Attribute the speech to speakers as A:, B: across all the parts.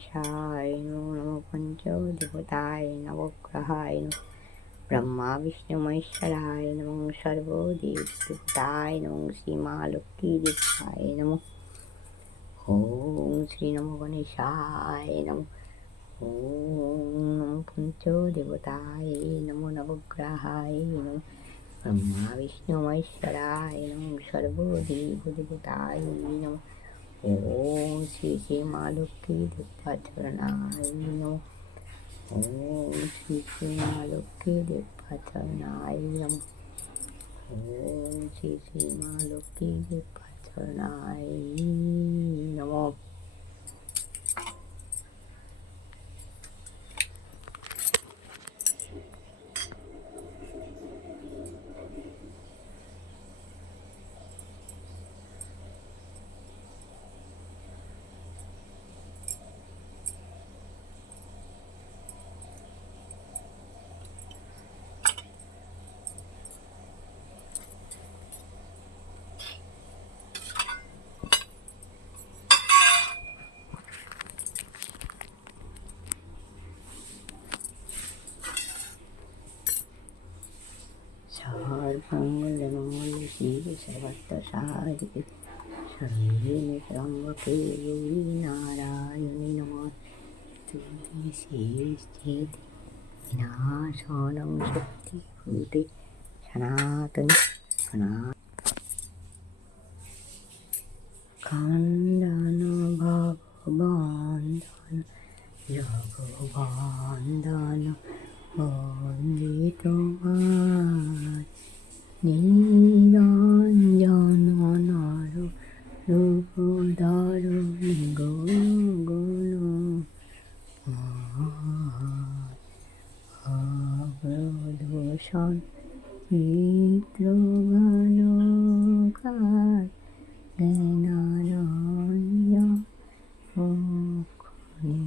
A: নম গণেশায় নম নম পঞ্চ দেবতায় নবগ্রহায় নম ব্রহ্মা বিষ্ণু মহেশ্বরায় নম সর্বদেব দেবতায় নম শ্রী মা লক্ষ্মী দেবতায় নম ওম শ্রী নম গণেশায় নম ওম নম পঞ্চ দেবতায় নম নবগ্রহায় নম ব্রহ্মা বিষ্ণু মহেশ্বরায় নম সর্বদেব দেবতায় নম ওম শ্রী শ্রী মা লক্ষ্মী দেবতাচরণায় নম ওম শ্রী শ্রী মা লক্ষ্মী দেবতাচরণায় নম ওম শ্রী শ্রী মা লক্ষ্মী দেবতাচরণায় নম সর্বমঙ্গলমঙ্গল শিব সাহায্যে সর্বে ত্রম্বকে গৌরী নারায়ণী নমস্তুতে শ্রী বিনাশনং শক্তি ভূতে সনাতনী ভগবন্ধন জগবন্ধন অগ্রদূষণ চিত্র গানকার জ্ঞানারঞ্জন মুখনি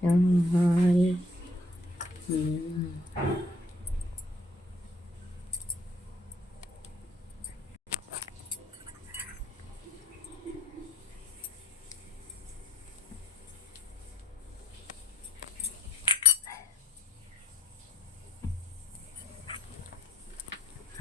A: Hare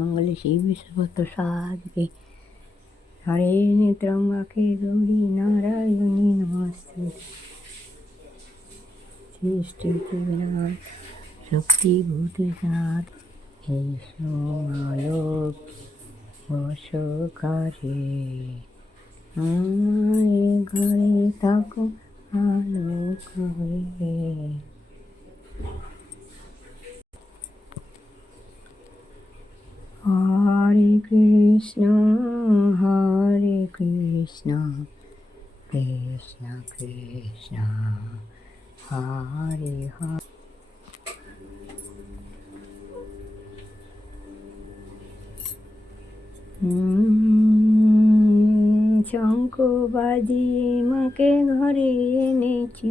A: মঙ্গলে শিব বিশ্বভক্ত সাধকে হরে নেত্রম্বাকে গৌরী নারায়ণী নমস্তে সৃষ্টিতে বিরাট শক্তিভূত নাথ হে সোমালোক বসকারে আমার ঘরে থাকো আলোক হয়ে হরে কৃষ্ণ হরে কৃষ্ণ কৃষ্ণ কৃষ্ণ হরে হরে শঙ্খ মাকে ঘরে এনেছি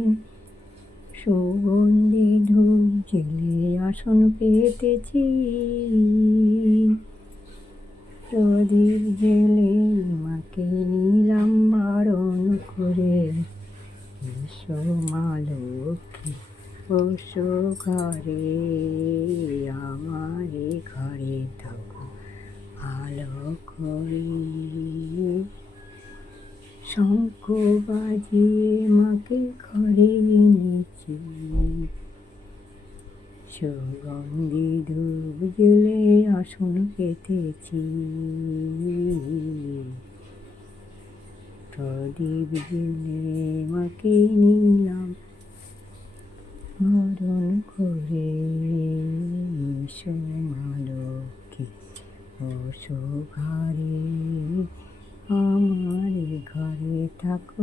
A: সুগন্ধি ধূপ জেলে আসন পেতেছি প্রদীপ জেলে মাকে নিলাম বারণ করে। এসো লক্ষ্মী ঘরে, আমার ঘরে থাকো, আলো করে। শঙ্খ বাজিয়ে মাকে ঘরে এনেছি। সুগন্ধি ধূপ জেলে আসন পেতেছি প্রদীপ জেলে মাকে নিলাম, মরণ করে লক্ষ্মী অসো ঘরে, আমার ঘরে থাকো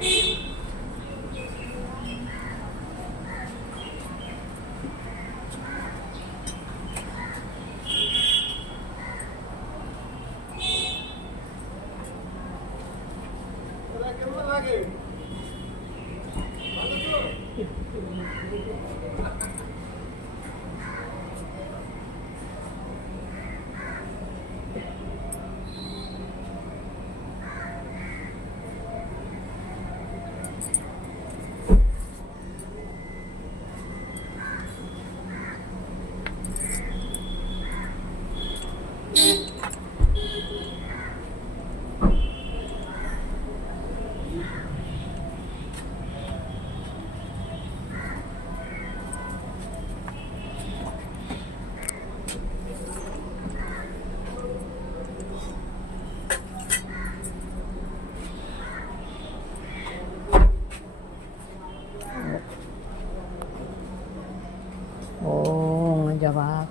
A: করে ॐ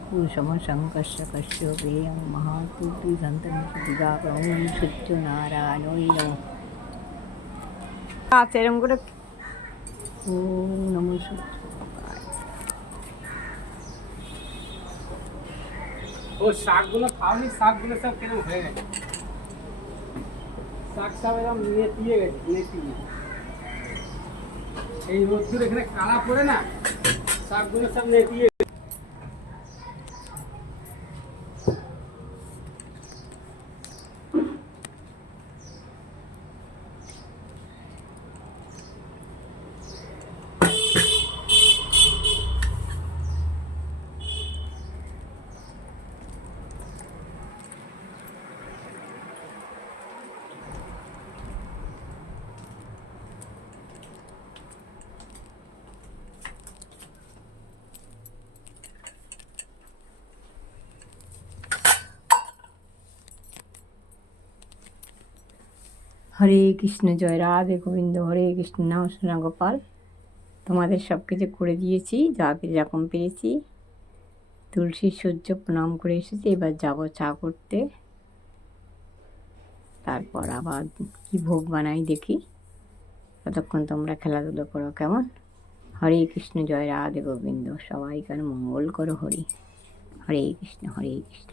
A: जवाकुसमशङ्कस्य कश्यपेयं महातुतिसन्तमिषदिगापं সূর্যনারায়ণই নম আচ্ছা এরকম করে ও নম সূর্য
B: ও শাকগুলো খাওনি শাকগুলো সব কেরম হয়ে গেছে শাক সব এরকম নেতিয়ে গেছে নেতিয়ে এই রোদ্দুর এখানে কালা পড়ে না শাকগুলো সব নেতিয়ে
A: হরে কৃষ্ণ জয় রাধে গোবিন্দ, হরে কৃষ্ণ, নাম সোনা গোপাল। তোমাদের সব কিছু করে দিয়েছি, যা যেরকম পেরেছি তুলসী সূর্য প্রণাম করে এসেছি, এবার যাব চা করতে। তারপর আবার কি ভোগ বানাই দেখি। ততক্ষণ তোমরা খেলাধুলো করো, কেমন? হরে কৃষ্ণ, জয় রাধে গোবিন্দ, সবাইকার মঙ্গল করো হরি। হরে কৃষ্ণ হরে কৃষ্ণ।